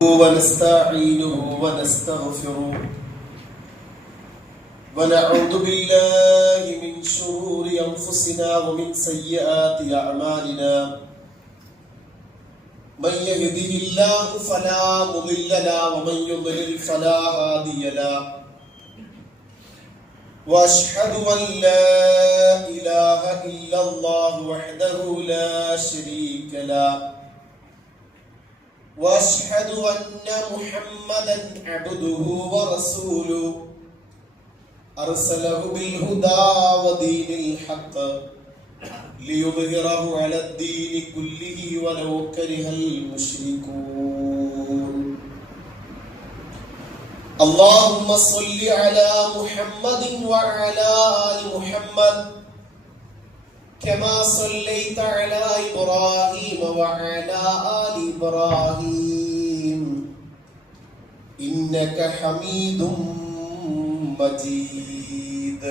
ونستعينه ونستغفره ونعوذ بالله من شرور أنفسنا ومن سيئات أعمالنا من يهده الله فلا مضل له ومن يضلل فلا هادي له وأشهد أن لا إله إلا الله وحده لا شريك له وأشهد أن محمدا عبده ورسوله أرسله بالهدى ودين الحق ليظهره على الدين كله ولو كره المشركون اللهم صل على محمد وعلى آل محمد كما صليت على إبراهيم وعلى آل إبراهيم إنك حميد مجيد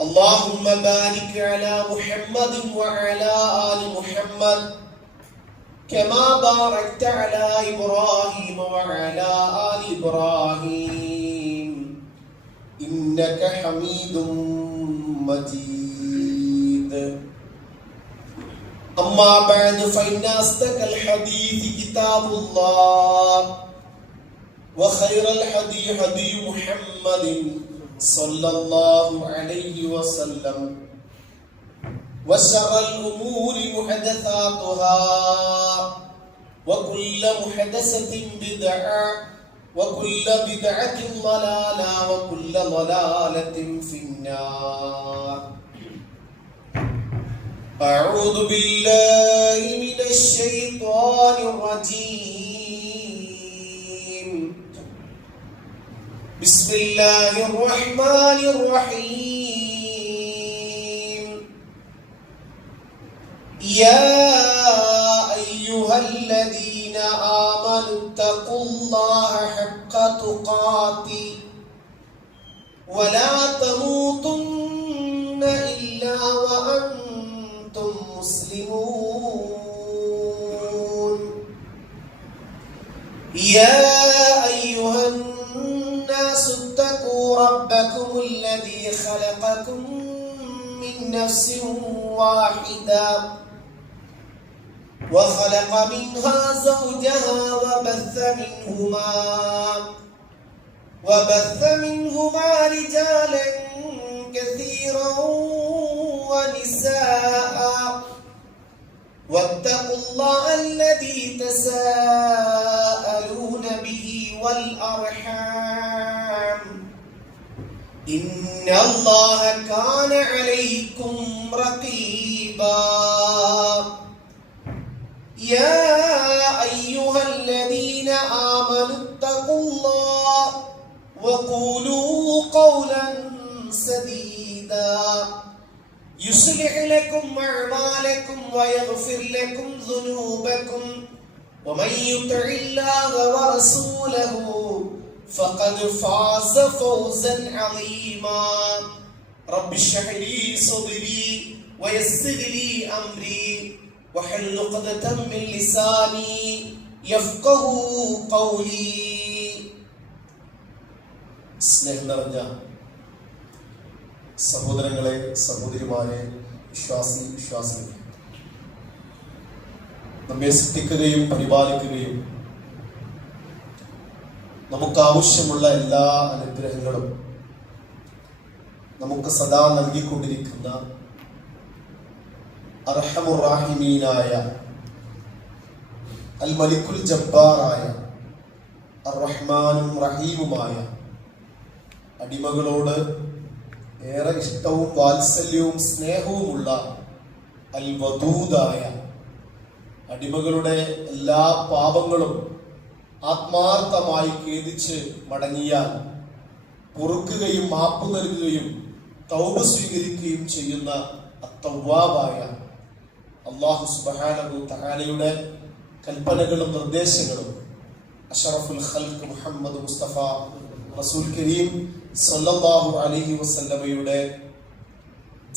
اللهم بارك على محمد وعلى آل محمد كما باركت على إبراهيم وعلى آل إبراهيم إنك حميد مجيد أما بعد فإن أصدق الحديث كتاب الله وخير الهدي هدي محمد صلى الله عليه وسلم وشر الأمور محدثاتها وكل محدثة بدعة وكل بدعة ضلالة وكل ضلالة في النار أعوذ بالله من الشيطان الرجيم بسم الله الرحمن الرحيم يا أيها الذين آمنوا اتقوا الله حق تقاته ولا تموتن إلا وأنتم مسلمون يا أيها الناس اتقوا ربكم الذي خلقكم من نفس واحدة وخلق منها زوجها وبث منهما رجالا كثيرا ونساء واتقوا الله الذي تساءلون به والأرحام إن الله كان عليكم رقيبا يا أيها الذين آمنوا اتقوا الله وقولوا قولا سديدا يصلح لكم أعمالكم ويغفر لكم ذنوبكم ومن يطع الله ورسوله فقد فاز فوزا عظيما رب اشرح لي صدري ويسر لي أمري واحلل عقدة من لساني يفقهوا قولي സ്നേഹം നിറഞ്ഞ സഹോദരങ്ങളെ, സഹോദരിമാരെ, വിശ്വാസികളെ, നമ്മെ സൃഷ്ടിക്കുകയും പരിപാലിക്കുകയും നമുക്ക് ആവശ്യമുള്ള എല്ലാ അനുഗ്രഹങ്ങളും നമുക്ക് സദാ നൽകിക്കൊണ്ടിരിക്കുന്ന അർഹമുർ റഹീമീനായ അൽ മലിക്കുൽ ജബ്ബാറായ അർ-റഹ്മാനും റഹീമുമായ അടിമകളോട് ഏറെ ഇഷ്ടവും വാത്സല്യവും സ്നേഹവുമുള്ള അൽ വദൂദായ അടിമകളുടെ എല്ലാ പാപങ്ങളും ആത്മാർത്ഥമായി ഖേദിച്ച് മടങ്ങിയാൽ പൊറുക്കുകയും മാപ്പ് നൽകുകയും തൗബ സ്വീകരിക്കുകയും ചെയ്യുന്ന അത്തവ്വാബായ അല്ലാഹു സുബ്ഹാനഹു തആലയുടെ കൽപ്പനകളും നിർദ്ദേശങ്ങളും അഷ്റഫുൽ ഖൽഖ് മുഹമ്മദ് മുസ്തഫ റസൂൽ കരീം സല്ലല്ലാഹു അലൈഹി വസല്ലമയുടെ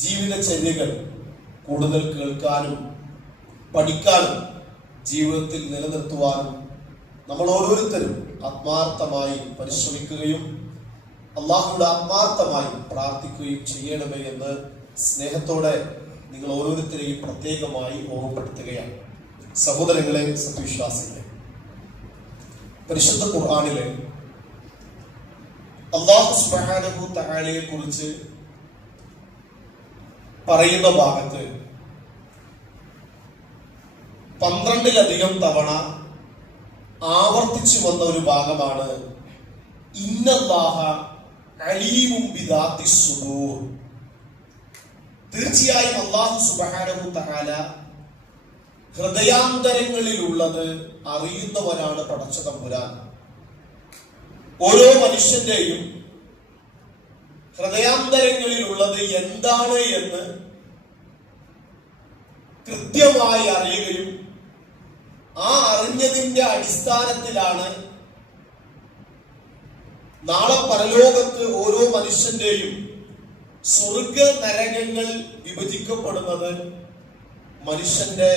ജീവിതചര്യകൾ കൂടുതൽ കേൾക്കാനും പഠിക്കാനും ജീവിതത്തിൽ നിലനിർത്തുവാനും നമ്മൾ ഓരോരുത്തരും ആത്മാർത്ഥമായി പരിശ്രമിക്കുകയും അള്ളാഹുവിടെ ആത്മാർത്ഥമായി പ്രാർത്ഥിക്കുകയും ചെയ്യണമേ എന്ന് സ്നേഹത്തോടെ നിങ്ങൾ ഓരോരുത്തരെയും പ്രത്യേകമായി ഓർമ്മപ്പെടുത്തുകയാണ്. സഹോദരങ്ങളെ, സത്യവിശ്വാസികളെ, പരിശുദ്ധ ഖുർആനിലെ അല്ലാഹു സുബ്ഹാനഹു തആലയെ കുറിച്ച് പറയുന്ന ഭാഗത്ത് 12-ലധികം തവണ ആവർത്തിച്ചു വന്ന ഒരു ഭാഗമാണ് ഇന്നല്ലാഹ അലീമും ബിദാത്തിസ് സുദൂർ. തീർച്ചയായും അല്ലാഹു സുബ്ഹാനഹു തആല ഹൃദയാന്തരങ്ങളിലുള്ളത് അറിയുന്നവനാണ് പടച്ച തമ്പുരാൻ. ഓരോ മനുഷ്യന്റെയും ഹൃദയാന്തരങ്ങളിലുള്ളത് എന്താണ് എന്ന് കൃത്യമായി അറിയുകയും ആ അറിഞ്ഞതിന്റെ അടിസ്ഥാനത്തിലാണ് നാളെ പരലോകത്ത് ഓരോ മനുഷ്യന്റെയും സ്വർഗ നരകങ്ങൾ വിഭജിക്കപ്പെടുന്നത് മനുഷ്യന്റെ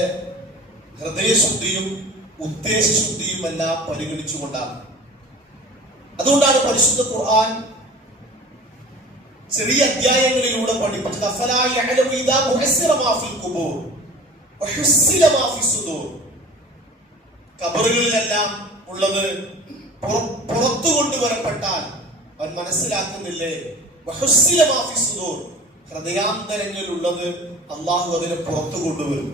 ഹൃദയശുദ്ധിയും ഉദ്ദേശശുദ്ധിയും എല്ലാം പരിഗണിച്ചുകൊണ്ടാണ്. അതുകൊണ്ടാണ് പരിശുദ്ധ ഖുർആൻ ചെറിയ അധ്യായങ്ങളിലൂടെ പഠിപ്പിച്ചത് അഫലാ യഅലമു ഇദാ ബുഇസിറ മാ ഫിൽ ഖുബൂർ വഹുസ്സില മാ ഫിസ് സുദൂർ. ഖബറുകളിലെല്ലാം ഉള്ളത് പുറത്തു കൊണ്ടുവരപ്പെട്ടാൽ അവൻ മനസ്സിലാക്കുന്നില്ലേ, വഹുസ്സില മാ ഫിസ് സുദൂർ, ഹൃദയാന്തരങ്ങളിലുള്ളത് അള്ളാഹു അതിനെ പുറത്തു കൊണ്ടുവരും.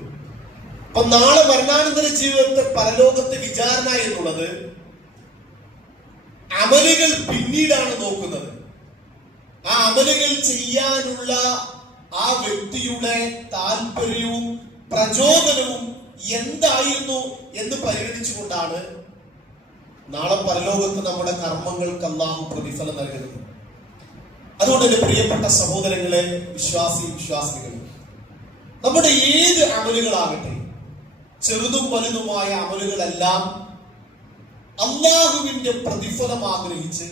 അപ്പൊ നാളെ മരണാനന്തര ജീവിതത്തെ പരലോകത്തെ വിചാരണ എന്നുള്ളത് അമലുകൾ പിന്നീടാണ് നോക്കുന്നത്. ആ അമലുകൾ ചെയ്യാനുള്ള ആ വ്യക്തിയുടെ താല്പര്യവും പ്രചോദനവും എന്തായിരുന്നു എന്ന് പരിഗണിച്ചുകൊണ്ടാണ് നാളെ പരലോകത്ത് നമ്മുടെ കർമ്മങ്ങൾക്ക് അല്ലാഹു പ്രതിഫലം നൽകുന്നത്. അതുകൊണ്ട് എന്റെ പ്രിയപ്പെട്ട സഹോദരങ്ങളെ, വിശ്വാസികളെ, നമ്മുടെ ഏത് അമലുകളാകട്ടെ, ചെറുതും വലുതുമായ അമലുകളെല്ലാം അല്ലാഹുവിന്റെ പ്രതിഫലം ആഗ്രഹിച്ച്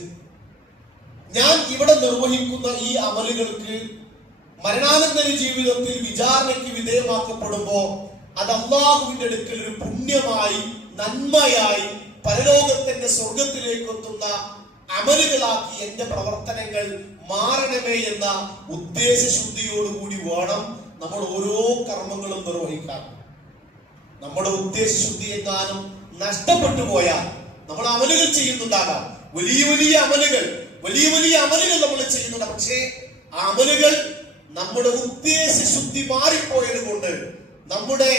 ഞാൻ ഇവിടെ നിർവഹിക്കുന്ന ഈ അമലുകൾക്ക് മരണാനന്തര ജീവിതത്തിൽ വിചാരണയ്ക്ക് വിധേയമാക്കപ്പെടുമ്പോ അത് അല്ലാഹുവിന്റെ അടുക്കൽ ഒരു പുണ്യമായി, നന്മയായി, പരലോകത്തിന്റെ സ്വർഗത്തിലേക്ക് എത്തുന്ന അമലുകളാക്കി എന്റെ പ്രവർത്തനങ്ങൾ മാറണമേ എന്ന ഉദ്ദേശശുദ്ധിയോടുകൂടി വേണം നമ്മൾ ഓരോ കർമ്മങ്ങളും നിർവഹിക്കാൻ. നമ്മുടെ ഉദ്ദേശശുദ്ധി എങ്ങാനും നഷ്ടപ്പെട്ടു പോയാൽ നമ്മൾ അമലുകൾ ചെയ്യുന്നുണ്ടാകാം, വലിയ വലിയ അമലുകൾ നമ്മൾ ചെയ്യുന്നുണ്ട്. പക്ഷേ ആ അമലുകൾ നമ്മുടെ ഉദ്ദേശശുദ്ധി മാറിപ്പോയത് കൊണ്ട്, നമ്മുടെ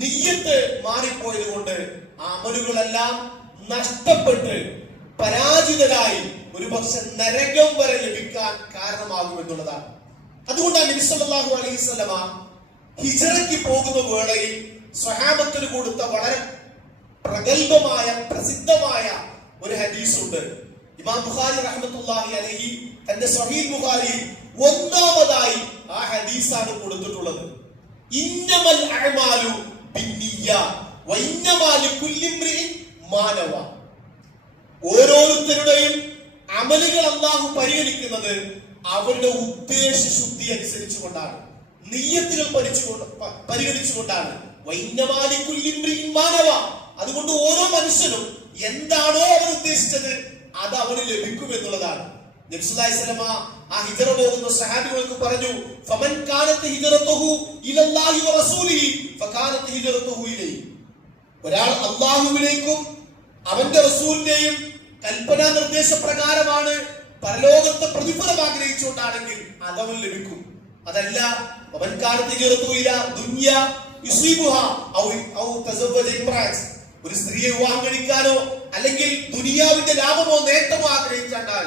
നിയ്യത്ത് മാറിപ്പോയത് കൊണ്ട് ആ അമലുകളെല്ലാം നഷ്ടപ്പെട്ട് പരാജിതരായി ഒരുപക്ഷെ നരകം വരെ ലഭിക്കാൻ കാരണമാകും എന്നുള്ളതാണ്. അതുകൊണ്ടാണ് നബി സല്ലല്ലാഹു അലൈഹി വസല്ലമ ഹിജ്റയ്ക്ക് പോകുന്ന വേളയിൽ സ്വഹാബത്തിന് കൊടുത്ത വളരെ പ്രഗൽഭമായ, പ്രസിദ്ധമായ ഒരു ഹദീസുണ്ട്. ഇമാം ബുഖാരി റഹ്മത്തുള്ളാഹി അലൈഹി തന്റെ സ്വഹീഹ് ബുഖാരിയിൽ ഒന്നാമതായി ആ ഹദീസാണ് കൊടുത്തിട്ടുള്ളത്. ഇന്നമൽ അഅ്മാലു ബിന്നിയ്യ വ ഇന്നമാ ലികുല്ലി ഇംറിഇൻ മാ നവ. ഓരോരുത്തരുടെയും അമലുകൾ അല്ലാഹു പരിഗണിക്കുന്നത് അവരുടെ ഉദ്ദേശശുദ്ധി അനുസരിച്ചുകൊണ്ടാണ്, നിയ്യത്തുകൾ പരിഗണിച്ചുകൊണ്ടാണ്. വ ഇന്നമാ ലികുല്ലി ഇംറിഇൻ മാ നവ. അതുകൊണ്ട് ഓരോ മനുഷ്യനും എന്താണോ അവർ ഉദ്ദേശിച്ചത് അത് അവന് ലഭിക്കും എന്നുള്ളതാണ്. നബി സല്ലല്ലാഹു അലൈഹി വസല്ലമ ആ ഹിജ്റ പോകുന്ന സഹാബികൾക്ക് പറഞ്ഞു, ഫമൻ കാനത് ഹിജ്റതുഹു ഇലല്ലാഹി വ റസൂലിഹി ഫകാനത് ഹിജ്റതുഹു ഇലൈഹി. ഒരാൾ അല്ലാഹുവിലേക്കും അവന്റെ റസൂലിന്റെയും കൽപ്പനാ നിർദ്ദേശപ്രകാരമാണ് പരലോകത്തെ പ്രതിഫലം ആഗ്രഹിച്ചുകൊണ്ടാണെങ്കിൽ അതവൻ ലഭിക്കും. അതല്ല ഫമൻ കാനത് ഹിജ്റതുഹു ഇലാ ദുനിയ യുസീബുഹാ ഔ തസവ്വജ ഇംറാഅത്ത്, ഒരു സ്ത്രീയെ വിവാഹം കഴിക്കാനോ അല്ലെങ്കിൽ ദുനിയാവിന്റെ ലാഭമോ നേട്ടമോ ആഗ്രഹിച്ചാൽ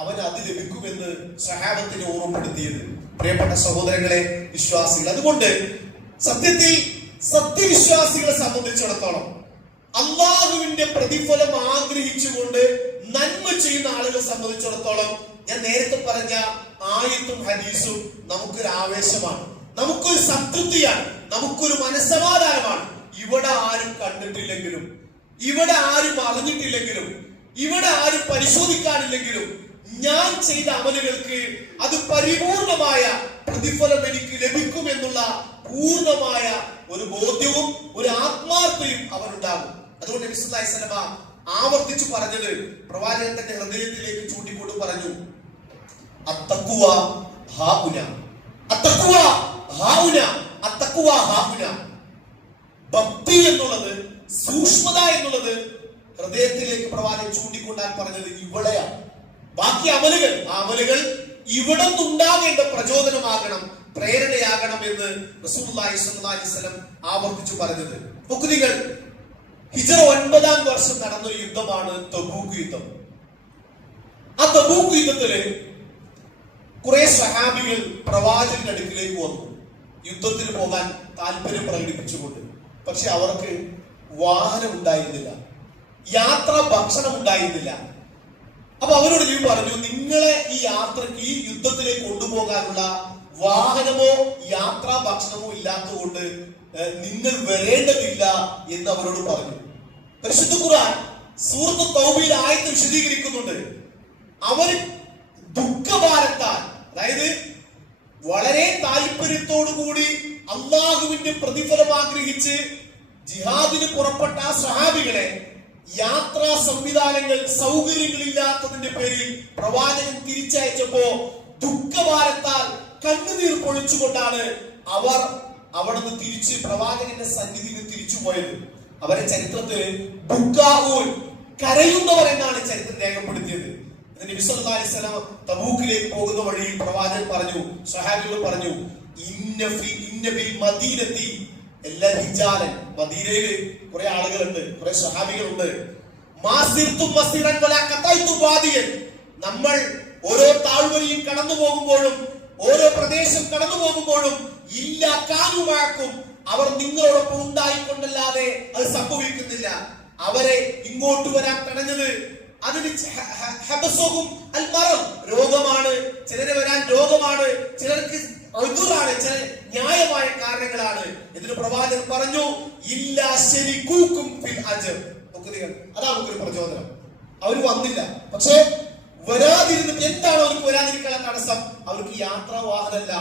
അവൻ അത് ലഭിക്കുമെന്ന് സഹാബത്തിനെ ഓർമ്മപ്പെടുത്തിയത്. പ്രിയപ്പെട്ട സഹോദരങ്ങളെ, വിശ്വാസികൾ, അതുകൊണ്ട് സത്യത്തിൽ സത്യവിശ്വാസികളെ സംബന്ധിച്ചിടത്തോളം അല്ലാഹുവിന്റെ പ്രതിഫലം ആഗ്രഹിച്ചുകൊണ്ട് നന്മ ചെയ്യുന്ന ആളുകളെ സംബന്ധിച്ചിടത്തോളം ഞാൻ നേരത്തെ പറഞ്ഞ ആയത്തും ഹദീസും നമുക്കൊരു ആവേശമാണ്, നമുക്കൊരു സംതൃപ്തിയാണ്, നമുക്കൊരു മനസ്സമാധാനമാണ്. ഇവിടെ ആരും കണ്ടിട്ടില്ലെങ്കിലും, ഇവിടെ ആരും അറിഞ്ഞിട്ടില്ലെങ്കിലും, ഇവിടെ ആരും പരിശോധിക്കാനില്ലെങ്കിലും ഞാൻ ചെയ്ത അമലുകൾക്ക് അത് പരിപൂർണമായ പ്രതിഫലം എനിക്ക് ലഭിക്കുമെന്നുള്ള പൂർണ്ണമായ ഒരു ബോധ്യവും ഒരു ആത്മാർത്ഥതയും അവരുണ്ടാകും. അതുകൊണ്ട് നബി സല്ലല്ലാഹു അലൈഹി വസല്ലം ആവർത്തിച്ചു പറഞ്ഞത്, പ്രവാചകൻ തന്റെ ഹൃദയത്തിലേക്ക് ചൂണ്ടിക്കൊണ്ട് പറഞ്ഞു, അത്തഖ്വ ഹാഉന, അത്തഖ്വ ഹാഉന, അത്തഖ്വ ഹാഉന. ഭക്തി എന്നുള്ളത്, സൂക്ഷ്മത എന്നുള്ളത് ഹൃദയത്തിലേക്ക് പ്രവാചകൻ ചൂണ്ടിക്കൊണ്ടാൻ പറഞ്ഞത് ഇവിടെയാണ്. ബാക്കി അമലുകൾ, ആ അമലുകൾ ഇവിടെ നിന്നുണ്ടാകേണ്ട പ്രചോദനമാകണം, പ്രേരണയാകണം എന്ന് റസൂലുള്ളാഹി സ്വല്ലല്ലാഹു അലൈഹി വസല്ലം ആവർത്തിച്ചു പറഞ്ഞത്. നോക്കൂ നിങ്ങൾ, ഹിജ്റ 9-ാം വർഷം നടന്നൊരു യുദ്ധമാണ് തബൂക്ക് യുദ്ധം. ആ തബൂക്ക് യുദ്ധത്തില് കുറെ സഹാബികൾ പ്രവാചകന്റെ അടുക്കിലേക്ക് വന്നു, യുദ്ധത്തിന് പോകാൻ താല്പര്യം പ്രകടിപ്പിച്ചുകൊണ്ട്. പക്ഷെ അവർക്ക് വാഹനം ഉണ്ടായിരുന്നില്ല, യാത്രാ ഭക്ഷണം ഉണ്ടായിരുന്നില്ല. അപ്പൊ അവരോട് നബി പറഞ്ഞു, നിങ്ങളെ ഈ യാത്രക്ക്, ഈ യുദ്ധത്തിലേക്ക് കൊണ്ടുപോകാനുള്ള വാഹനമോ യാത്രാ ഭക്ഷണമോ ഇല്ലാത്തതുകൊണ്ട് നിങ്ങൾ വരേണ്ടതില്ല എന്ന് അവരോട് പറഞ്ഞു. പരിശുദ്ധ ഖുർആൻ സൂറത്ത് തൗബയിൽ ആയത്ത് വിശദീകരിക്കുന്നുണ്ട്. അവർ ദുഃഖഭാരത്താൽ, അതായത് വളരെ താല്പര്യത്തോടു കൂടി അള്ളാഹുവിന്റെ പ്രതിഫലം ആഗ്രഹിച്ച് ജിഹാദിന് പുറപ്പെട്ട സഹാബികളെ യാത്രാ സംവിധാനങ്ങൾ, സൗകര്യങ്ങളില്ലാത്തതിന്റെ പേരിൽ പ്രവാചകൻ തിരിച്ചയച്ചപ്പോ ദുഃഖഭാരത്താൽ കണ്ണുനീർ പൊഴിച്ചുകൊണ്ടാണ് അവർ അവിടെ നിന്ന് തിരിച്ച് പ്രവാചകന്റെ സന്നിധിയിൽ തിരിച്ചു പോയത്. അവരെ ചരിത്രത്തിൽ ബുക്കാഊൻ, കരയുന്നവർ എന്നാണ് ചരിത്രം രേഖപ്പെടുത്തിയത്. നബി സല്ലല്ലാഹു അലൈഹി വസല്ലം തബൂക്കിലേക്ക് പോകുന്ന വഴിയിൽ പ്രവാചകൻ പറഞ്ഞു, സഹാബികൾ പറഞ്ഞു, ഇന്ന ബിൽ മദീനത്തി എല്ലാ റിജാലൻ, മദീനയിൽ കുറെ ആളുകളുണ്ട്, കുറെ സഹാബികളുണ്ട്. നമ്മൾ ഓരോ താഴ്വരയും കടന്നു പോകുമ്പോഴും ഓരോ പ്രദേശം കടന്നു പോകുമ്പോഴും ഇല്ല കാനുമാക്കും, അവർ നിങ്ങളോടൊപ്പം ഉണ്ടായിക്കൊണ്ടല്ലാതെ അത് സംഭവിക്കുന്നില്ല. അവരെ ഇങ്ങോട്ട് വരാൻ തടഞ്ഞത് അതിന് രോഗമാണ്, ചിലരെ വരാൻ രോഗമാണ്, ചിലർക്ക് അഴുതാണ്, ചില ന്യായമായ കാരണങ്ങളാണ്. ഇതിന് പ്രവാചകൻ പറഞ്ഞു, ഇല്ല ശരിക്കൂക്കും ഫിൽ അജ്ർ. അതാണ് നമുക്കൊരു പ്രചോദനം. അവർ വന്നില്ല, പക്ഷേ വരാതിരുന്നിട്ട് എന്താണ് അവർക്ക് വരാതിരിക്കാനുള്ള തടസ്സം? അവർക്ക് യാത്രാ വാഹനമല്ല,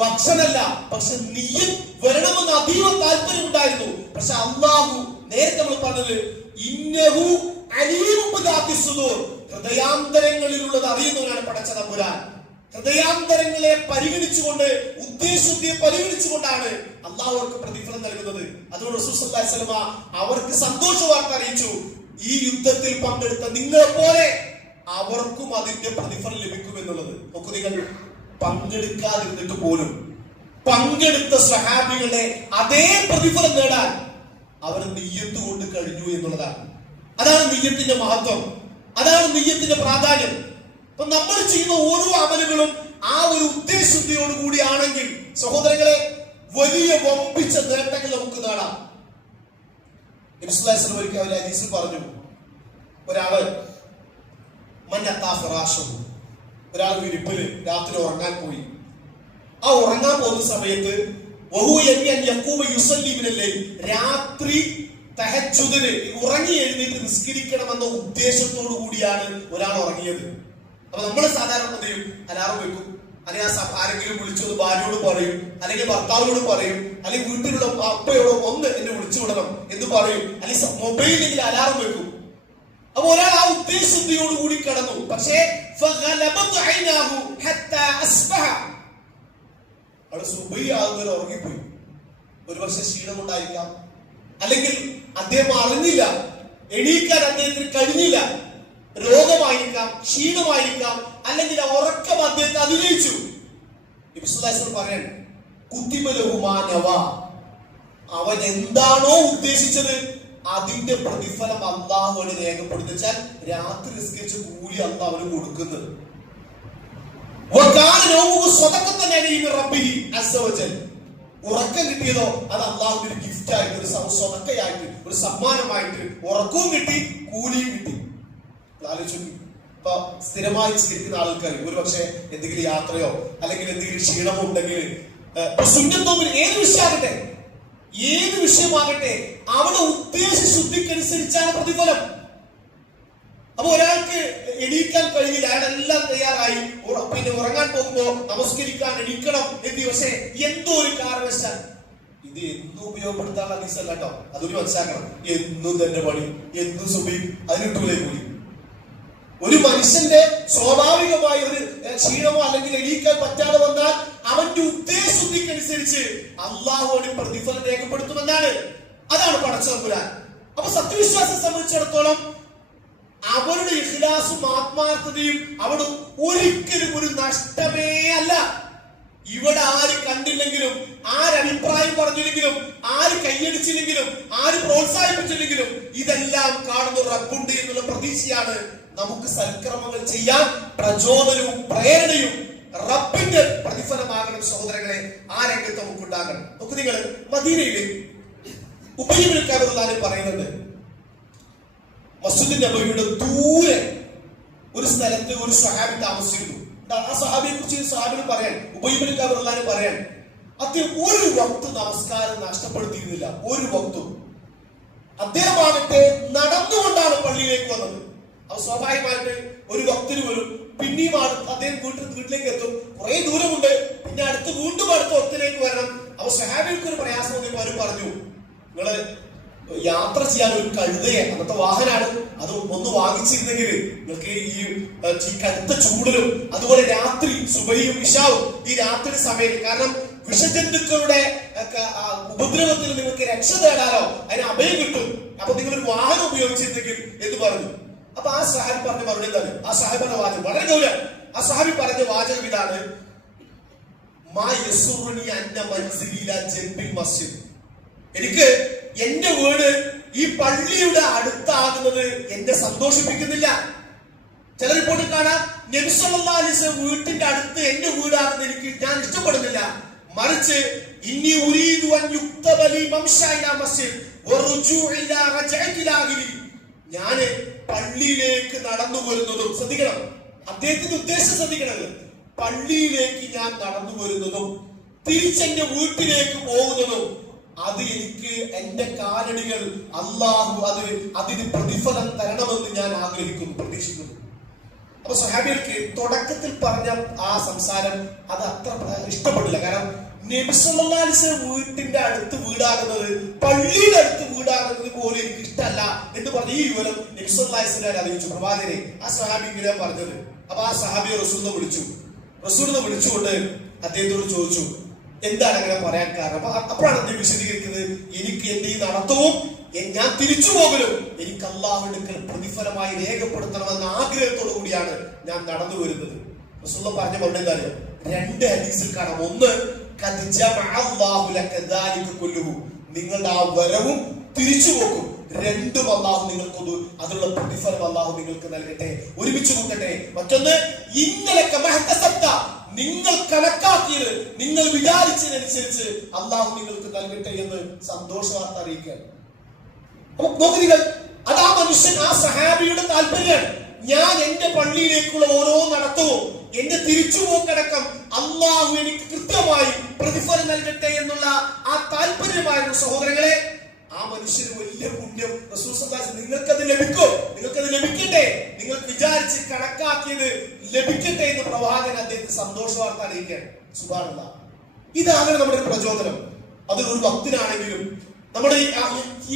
ഭക്ഷണമല്ല, പക്ഷെ നീയും വരണമെന്ന് അതീവ താല്പര്യം ഉണ്ടായിരുന്നു. പക്ഷെ അല്ലാഹു നേരത്തെ നമ്മൾ പറഞ്ഞത് ഇന്നഹു അലീമും ബിദാത്തി സുദൂർ, ഹൃദയാന്തരങ്ങളിലുള്ളത് അറിയുന്നവനാണ് പടച്ച തമ്പുരാൻ. ഹൃദയാന്തരങ്ങളെ പരിഗണിച്ചുകൊണ്ട്, ഉദ്ദേശത്തെ പരിഗണിച്ചുകൊണ്ടാണ് അള്ളാഹു അവർക്ക് പ്രതിഫലം നൽകുന്നത്. അതുകൊണ്ട് റസൂൽ സല്ലല്ലാഹു അലൈഹി വസല്ലം അവർക്ക് സന്തോഷ വാർത്ത അറിയിച്ചു, ഈ യുദ്ധത്തിൽ പങ്കെടുത്ത നിങ്ങളെ പോലെ അവർക്കും അതിന്റെ പ്രതിഫലം ലഭിക്കും എന്നുള്ളത്. നോക്കൂ നിങ്ങൾ, പങ്കെടുക്കാതിരുന്നിട്ട് പോലും പങ്കെടുത്ത സഹാബികളുടെ അതേ പ്രതിഫലം നേടാൻ അവർ നിയ്യത്ത് കൊണ്ട് കഴിഞ്ഞു എന്നുള്ളതാണ്. അതാണ് നിയ്യത്തിന്റെ മഹത്വം, അതാണ് നിയ്യത്തിന്റെ പ്രാധാന്യം. അപ്പൊ നമ്മൾ ചെയ്യുന്ന ഓരോ അമലുകളും ആ ഒരു ഉദ്ദേശശുദ്ധിയോട് കൂടിയാണെങ്കിൽ സഹോദരങ്ങളെ, വലിയ വമ്പിച്ച നേട്ടങ്ങൾ നമുക്ക് നേടാം. നബി സല്ലല്ലാഹു അലൈഹി വസല്ലം ഒരിക്കൽ ഹദീസിൽ പറഞ്ഞു, ഒരാള് ഒരാൾ വിരിപ്പില് രാത്രി ഉറങ്ങാൻ പോയി. ആ ഉറങ്ങാൻ പോകുന്ന സമയത്ത് രാത്രി തഹജ്ജുദിന് ഉറങ്ങി എഴുന്നേറ്റ് നിസ്കരിക്കണമെന്ന ഉദ്ദേശത്തോടു കൂടിയാണ് ഒരാൾ ഉറങ്ങിയത്. അപ്പൊ നമ്മൾ സാധാരണ എന്ത് ചെയ്യും? അലാറം വെക്കും, അല്ലെങ്കിൽ ആരെങ്കിലും വിളിച്ചത് ഭാര്യയോട് പറയും, അല്ലെങ്കിൽ ഭർത്താവിനോട് പറയും, അല്ലെങ്കിൽ വീട്ടിലുള്ള അപ്പയോടോ ഒന്ന് എന്നെ വിളിച്ചു വിടണം എന്ന് പറയും, അല്ലെങ്കിൽ മൊബൈലിൽ അലാറം വെക്കും. അപ്പൊ ഒരാൾ ആ ഉദ്ദേശത്തോടു കൂടി കടന്നു, പക്ഷേ അവിടെ സുബഹിയാകുന്നവർ ഉറങ്ങിപ്പോയി. ഒരുപക്ഷെ ക്ഷീണം കൊണ്ടായിരിക്കാം, അല്ലെങ്കിൽ അദ്ദേഹം അറിഞ്ഞില്ല, എണീക്കാൻ അദ്ദേഹത്തിന് കഴിഞ്ഞില്ല, രോഗമായിരിക്കാം, ക്ഷീണമായിരിക്കാം, അല്ലെങ്കിൽ ആ ഉറക്കം അദ്ദേഹത്തെ അതിജയിച്ചു. നബി സല്ലല്ലാഹു അലൈഹി വസല്ലം പറയാൻ, കുത്തിബ ലഹു മാ നവാ, അവൻ എന്താണോ ഉദ്ദേശിച്ചത് അതിന്റെ പ്രതിഫലം അല്ലാഹുവിനെ രേഖപ്പെടുത്തി വെച്ചാൽ രാത്രി നിസ്കരിച്ച കൂലി അല്ലാഹു അവന് കൊടുക്കുന്നത്. ഉറക്കം കിട്ടിയതോ അത് അല്ലാഹുവിന്റെ ഒരു ഗിഫ്റ്റ് ആയിട്ട്, ഒരു സ്വതക്കയായിട്ട്, ഒരു സമ്മാനമായിട്ട് ഉറക്കവും കിട്ടി, കൂലിയും കിട്ടി. ആലോചിച്ചു. ഇപ്പൊ സ്ഥിരമായി നിസ്കരിക്കുന്ന ആൾക്കാർ ഒരു പക്ഷെ എന്തെങ്കിലും യാത്രയോ അല്ലെങ്കിൽ എന്തെങ്കിലും ക്ഷീണമോ ഉണ്ടെങ്കിൽ സുന്നത്തോമിൽ ഏത് വിഷയമാകട്ടെ, ഏത് വിഷയമാകട്ടെ, അവിടെ ഉദ്ദേശ ശുദ്ധിക്കനുസരിച്ചാണ് പ്രതിഫലം. അപ്പൊ ഒരാൾക്ക് എണീക്കാൻ കഴിഞ്ഞില്ല, അയാളെല്ലാം തയ്യാറായി, പിന്നെ ഉറങ്ങാൻ പോകുമ്പോ നമസ്കരിക്കാൻ എണീക്കണം എന്തി, പക്ഷെ എന്തോ ഒരു കാരണവശാൽ ഇത് എന്നും ഉപയോഗപ്പെടുത്താനുള്ള ഹദീസല്ല കേട്ടോ, അതൊരു മനസ്സിലാക്കണം. എന്നും തന്നെ പണി, എന്നും സുബഹി അതിനിട്ടൂലേ കൂലി. ഒരു മനുഷ്യന്റെ സ്വാഭാവികമായ ഒരു ക്ഷീണമോ അല്ലെങ്കിൽ എണീക്കാൻ പറ്റാതെ വന്നാൽ അവന്റെ ഉദ്ദേശബുദ്ധിക്കനുസരിച്ച് അള്ളാഹുവിന് പ്രതിഫലം രേഖപ്പെടുത്തുമെന്നാണ്. അതാണ് പടച്ചതമ്പുരാൻ. അപ്പൊ സത്യവിശ്വാസം സംബന്ധിച്ചിടത്തോളം അവരുടെ ഇഖ്ലാസും ആത്മാർത്ഥതയും അവിടെ ഒരിക്കലും ഒരു നഷ്ടമേ അല്ല. ഇവിടെ ആര് കണ്ടില്ലെങ്കിലും, ആര് അഭിപ്രായം പറഞ്ഞില്ലെങ്കിലും, ആര് കൈയടിച്ചില്ലെങ്കിലും, ആര് പ്രോത്സാഹിപ്പിച്ചില്ലെങ്കിലും ഇതെല്ലാം കാണുന്ന റബ്ബുണ്ട് എന്നുള്ള പ്രതീക്ഷയാണ് നമുക്ക് സൽക്രമങ്ങൾ ചെയ്യാൻ പ്രചോദനവും പ്രേരണയും റബ്ബിന്റെ പ്രതിഫലമാകണം സഹോദരങ്ങളെ. ആ രംഗത്ത് നമുക്ക് ഉണ്ടാകണം. നോക്ക് നിങ്ങൾ, മദീനയില് ഉബയ്യ് ഇബ്നു കഅബ് പറയുന്നുണ്ട്, മസ്ജിദ് നബവിയുടെ ദൂരെ ഒരു സ്ഥലത്ത് ഒരു സ്വഹാബി താമസിച്ചിരുന്നു. ആ സ്വഹാബിയെ കുറിച്ച് സ്വഹാബിന് പറയാൻ, ഉബയ്യ് ഇബ്നു കഅബ് പറയാൻ, അദ്ദേഹം ഒരു വക്ത് നമസ്കാരം നഷ്ടപ്പെടുത്തിയിരുന്നില്ല. ഒരു വക്തും. അദ്ദേഹമാകട്ടെ നടന്നുകൊണ്ടാണ് പള്ളിയിലേക്ക് വന്നത്. അത് സ്വാഭാവികമായിട്ട് ഒരു വക്തിന് വരും, പിന്നെയും അദ്ദേഹം വീട്ടിലേക്ക് എത്തും, കുറെ ദൂരമുണ്ട്, പിന്നെ വീണ്ടും അടുത്ത വക്തിലേക്ക് വരണം. അപ്പൊ സ്വഹാബികൾക്ക് ഒരു പ്രയാസം വന്നപ്പോൾ അവര് പറഞ്ഞു, നിങ്ങള് യാത്ര ചെയ്യാൻ ഒരു കഴുതയെ, അന്നത്തെ വാഹനാണ്, അത് ഒന്ന് വാങ്ങിച്ചിരുന്നെങ്കിൽ നിങ്ങൾക്ക് ഈ കടുത്ത ചൂടിലും അതുപോലെ രാത്രി സുബഹിയും ഇശാവും ഈ രാത്രി സമയത്ത്, കാരണം വിഷജന്തുക്കളുടെ ഉപദ്രവത്തിൽ നിങ്ങൾക്ക് രക്ഷ നേടാനോ അതിന് അഭയം കിട്ടും, അപ്പൊ നിങ്ങളൊരു വാഹനം ഉപയോഗിച്ചിരുന്നെങ്കിൽ എന്ന് പറഞ്ഞു. അപ്പൊ ആ സഹാബി പറഞ്ഞ മറുപടി എന്താണ്? ആ സഹാബി പറഞ്ഞ വാചകം വളരെ ഗൗരവം. ആ സഹാബി പറഞ്ഞ വാചകം ഇതാണ്, എനിക്ക് എന്റെ വീട് ഈ പള്ളിയുടെ അടുത്താകുന്നത് എന്നെ സന്തോഷിപ്പിക്കുന്നില്ല. ചില റിപ്പോർട്ടിൽ കാണാം, നബി സല്ലല്ലാഹു അലൈഹി വസല്ലം വീട്ടിന്റെ അടുത്ത് എന്റെ വീടാകുന്നത് ഞാൻ ഇഷ്ടപ്പെടുന്നില്ല, മറിച്ച് ഇന്നി ഉരീദു അൻ യുക്തബ ലി മംശാ ഇലാ മസ്ജിദ് വറുജൂഉ ഇലാ റജഅതി ലാഹിലി, ഞാൻ പള്ളിയിലേക്ക് നടന്നു വരുന്നതും, ശ്രദ്ധിക്കണം അദ്ദേഹത്തിന്റെ ഉദ്ദേശം ശ്രദ്ധിക്കണം, പള്ളിയിലേക്ക് ഞാൻ നടന്നു വരുന്നതും തിരിച്ചെന്റെ വീട്ടിലേക്ക് പോകുന്നതും അത് എനിക്ക് എന്റെ കാലടികൾ അള്ളാഹു അതിന് പ്രതിഫലം തരണമെന്ന് ഞാൻ ആഗ്രഹിക്കുന്നു, പ്രതീക്ഷിക്കുന്നു. അപ്പൊ സ്വഹാബികൾക്ക് തുടക്കത്തിൽ പറഞ്ഞ ആ സംസാരം അത് അത്ര ഇഷ്ടപ്പെട്ടില്ല. കാരണം നബി സല്ലല്ലാഹു അലൈഹി വസല്ലം വീട്ടിന്റെ അടുത്ത് വീടാകുന്നത്, പള്ളിയുടെ അടുത്ത് വീടാകുന്നത് പോലും എനിക്ക് ഇഷ്ടമല്ല എന്ന് പറഞ്ഞ ഈ വിവരം നബി സല്ലല്ലാഹു അലൈഹി വസല്ലം അറിയിച്ചു പ്രവാചകരെ. ആ സ്വഹാബി ഇങ്ങനെ പറഞ്ഞത്. അപ്പൊ ആ സ്വഹാബിയെ റസൂലിനെ വിളിച്ചുകൊണ്ട് അദ്ദേഹത്തോട് ചോദിച്ചു, എന്താണ് അങ്ങനെ പറയാൻ കാരണം? അപ്പോഴാണ് അദ്ദേഹം വിശദീകരിക്കുന്നത്, എനിക്ക് എന്റെ ഈ നടത്തവും ഞാൻ തിരിച്ചു പോകലും എനിക്ക് അല്ലാഹുവിന്റെ പ്രതിഫലമായി രേഖപ്പെടുത്തണമെന്ന ആഗ്രഹത്തോടു കൂടിയാണ് ഞാൻ നടന്നു വരുന്നത്. റസൂൽ പറഞ്ഞ മറുപടി എന്താ? രണ്ട് ഹദീസിൽ കാണാം. ഒന്ന്, നിങ്ങളുടെ ആ വരവും തിരിച്ചു പോക്കും രണ്ടും അല്ലാഹു നിങ്ങൾക്ക് അതിനുള്ള പ്രതിഫലം അല്ലാഹു നിങ്ങൾക്ക് നൽകട്ടെ, ഒരുമിച്ച് കൂട്ടട്ടെ. മറ്റൊന്ന്, ഇന്നലെ നിങ്ങൾ കണക്കാക്കിയത്, നിങ്ങൾ വിചാരിച്ചതനുസരിച്ച് അല്ലാഹു നിങ്ങൾക്ക് നൽകട്ടെ എന്ന് സന്തോഷ വാർത്ത അറിയിക്കാൻ. നോക്ക് നിങ്ങൾ, അതാ മനുഷ്യൻ, ആ സഹാബിയുടെ താല്പര്യമാണ്. ഞാൻ എന്റെ പള്ളിയിലേക്കുള്ള ഓരോ നടത്തവും എന്റെ തിരിച്ചുപോക്കടക്കം അല്ലാഹു എനിക്ക് കൃത്യമായി പ്രതിഫലം നൽകട്ടെ എന്നുള്ള ആ താല്പര്യമായിരുന്നു സഹോദരങ്ങളെ. ആ മനുഷ്യന് വലിയ പുണ്യം റസൂൽ സല്ലല്ലാഹു അലൈഹി വസല്ലം, നിങ്ങൾക്കത് ലഭിക്കും, നിങ്ങൾക്കത് ലഭിക്കട്ടെ, നിങ്ങൾക്ക് വിചാരിച്ച് കണക്കാക്കിയത് ലഭിക്കട്ടെ എന്ന് പ്രവാചകൻ അദ്ദേഹത്തിന് സന്തോഷ വാർത്ത അറിയിക്കുകയാണ്. സുബ്ഹാനല്ലാഹ്. ഇതാണ് നമ്മുടെ പ്രചോദനം. അതൊരു ഭക്തനാണെങ്കിലും നമ്മുടെ